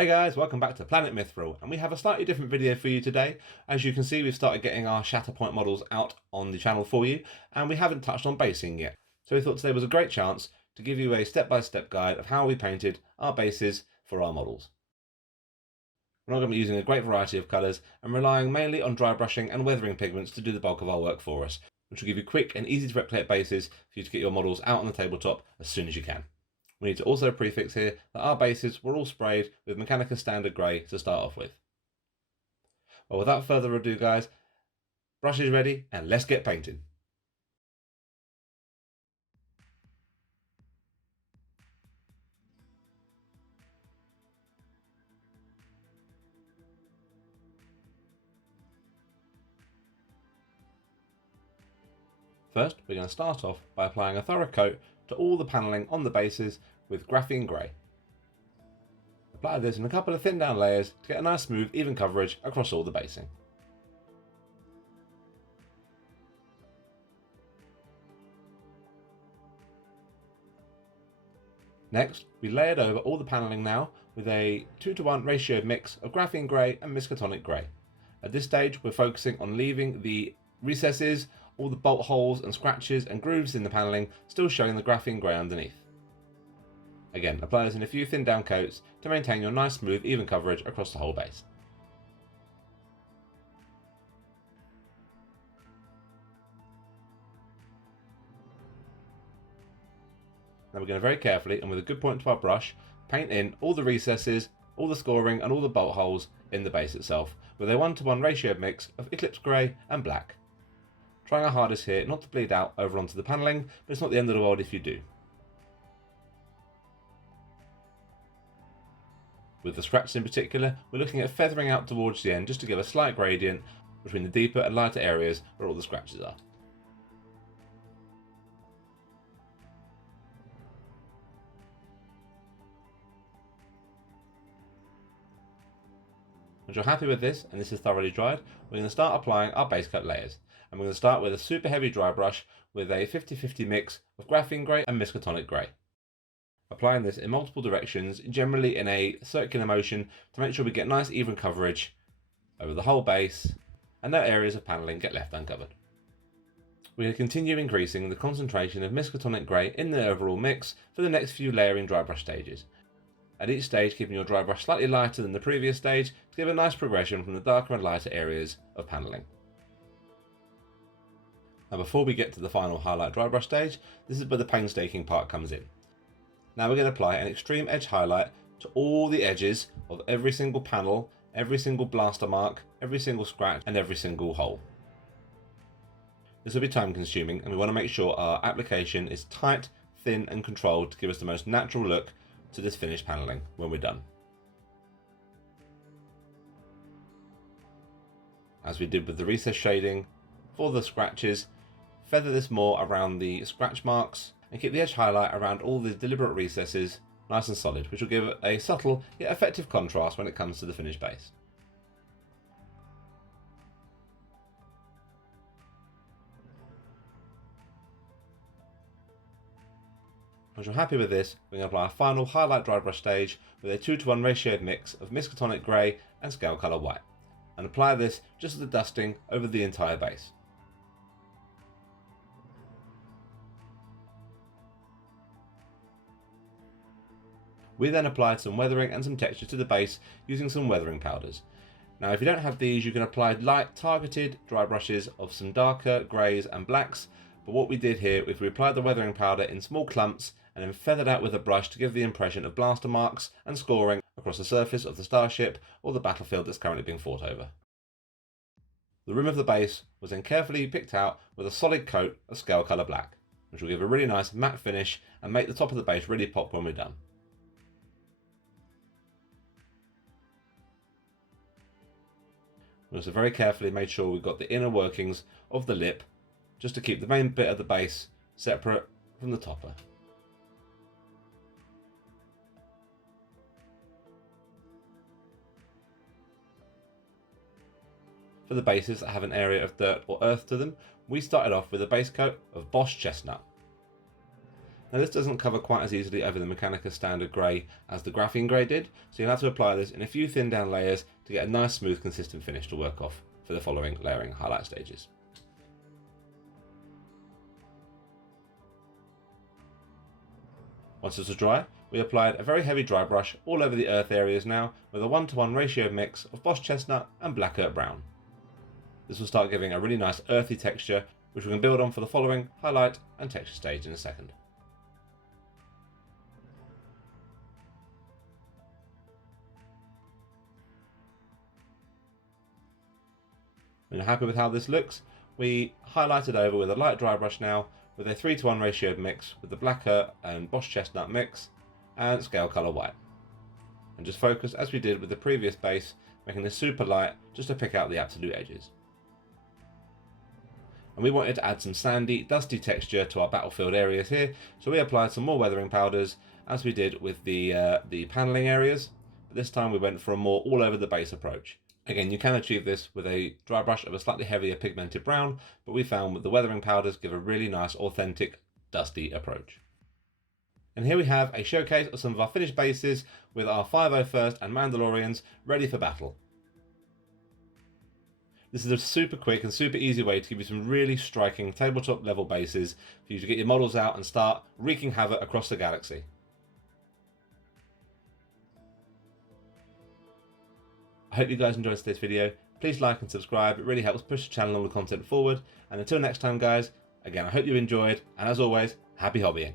Hey guys, welcome back to Planet Mithril, and we have a slightly different video for you today. As you can see, we've started getting our Shatterpoint models out on the channel for you, and we haven't touched on basing yet. So we thought today was a great chance to give you a step-by-step guide of how we painted our bases for our models. We're not going to be using a great variety of colours and relying mainly on dry brushing and weathering pigments to do the bulk of our work for us, which will give you quick and easy to replicate bases for you to get your models out on the tabletop as soon as you can. We need to also prefix here that our bases were all sprayed with Mechanica Standard Grey to start off with. Well, without further ado guys, brush is ready and let's get painting. First, we're going to start off by applying a thorough coat to all the panelling on the bases with graphene grey. Apply this in a couple of thin down layers to get a nice smooth even coverage across all the basing. Next, we layered over all the panelling now with a 2:1 ratio mix of graphene grey and Miskatonic grey. At this stage, we're focusing on leaving the recesses, all the bolt holes and scratches and grooves in the panelling still showing the graphene grey underneath. Again, apply this in a few thin down coats to maintain your nice smooth even coverage across the whole base. Now we're going to very carefully and with a good point to our brush paint in all the recesses, all the scoring and all the bolt holes in the base itself with a 1:1 ratio mix of Eclipse grey and black. Trying our hardest here not to bleed out over onto the panelling, but it's not the end of the world if you do. With the scratches in particular, we're looking at feathering out towards the end just to give a slight gradient between the deeper and lighter areas where all the scratches are. Once you're happy with this and this is thoroughly dried, we're going to start applying our base coat layers. And we're going to start with a super heavy dry brush with a 50-50 mix of graphene grey and Miskatonic grey. Applying this in multiple directions, generally in a circular motion to make sure we get nice even coverage over the whole base and no areas of panelling get left uncovered. We're going to continue increasing the concentration of Miskatonic grey in the overall mix for the next few layering dry brush stages. At each stage keeping your dry brush slightly lighter than the previous stage to give a nice progression from the darker and lighter areas of panelling. Now before we get to the final highlight dry brush stage, this is where the painstaking part comes in. Now we're going to apply an extreme edge highlight to all the edges of every single panel, every single blaster mark, every single scratch and every single hole. This will be time consuming and we want to make sure our application is tight, thin and controlled to give us the most natural look to this finished panelling when we're done. As we did with the recess shading, for the scratches, feather this more around the scratch marks and keep the edge highlight around all the deliberate recesses nice and solid, which will give a subtle yet effective contrast when it comes to the finished base. Once you're happy with this, we're going to apply a final highlight dry brush stage with a 2:1 ratioed mix of Miskatonic grey and scale colour white, and apply this just as a dusting over the entire base. We then applied some weathering and some texture to the base using some weathering powders. Now if you don't have these, you can apply light targeted dry brushes of some darker greys and blacks, but what we did here is we applied the weathering powder in small clumps and then feathered out with a brush to give the impression of blaster marks and scoring across the surface of the starship or the battlefield that's currently being fought over. The rim of the base was then carefully picked out with a solid coat of scale colour black, which will give a really nice matte finish and make the top of the base really pop when we're done. We also very carefully made sure we got the inner workings of the lip just to keep the main bit of the base separate from the topper. For the bases that have an area of dirt or earth to them, we started off with a base coat of Bosch Chestnut. Now this doesn't cover quite as easily over the Mechanica standard grey as the graphene grey did, so you'll have to apply this in a few thin down layers to get a nice smooth consistent finish to work off for the following layering highlight stages. Once this was dry, we applied a very heavy dry brush all over the earth areas now with a 1:1 ratio mix of Bosch Chestnut and Black Earth Brown. This will start giving a really nice earthy texture, which we can build on for the following highlight and texture stage in a second. When you're happy with how this looks, we highlight it over with a light dry brush now with a 3:1 ratio mix with the Black Earth and Bosch Chestnut mix and scale colour white. And just focus as we did with the previous base, making this super light just to pick out the absolute edges. And we wanted to add some sandy, dusty texture to our battlefield areas here, so we applied some more weathering powders as we did with the panelling areas, but this time we went for a more all over the base approach. Again, you can achieve this with a dry brush of a slightly heavier pigmented brown, but we found that the weathering powders give a really nice, authentic, dusty approach. And here we have a showcase of some of our finished bases with our 501st and Mandalorians ready for battle. This is a super quick and super easy way to give you some really striking tabletop level bases for you to get your models out and start wreaking havoc across the galaxy. I hope you guys enjoyed today's video. Please like and subscribe, it really helps push the channel and all the content forward. And until next time guys, again I hope you enjoyed, and as always, happy hobbying.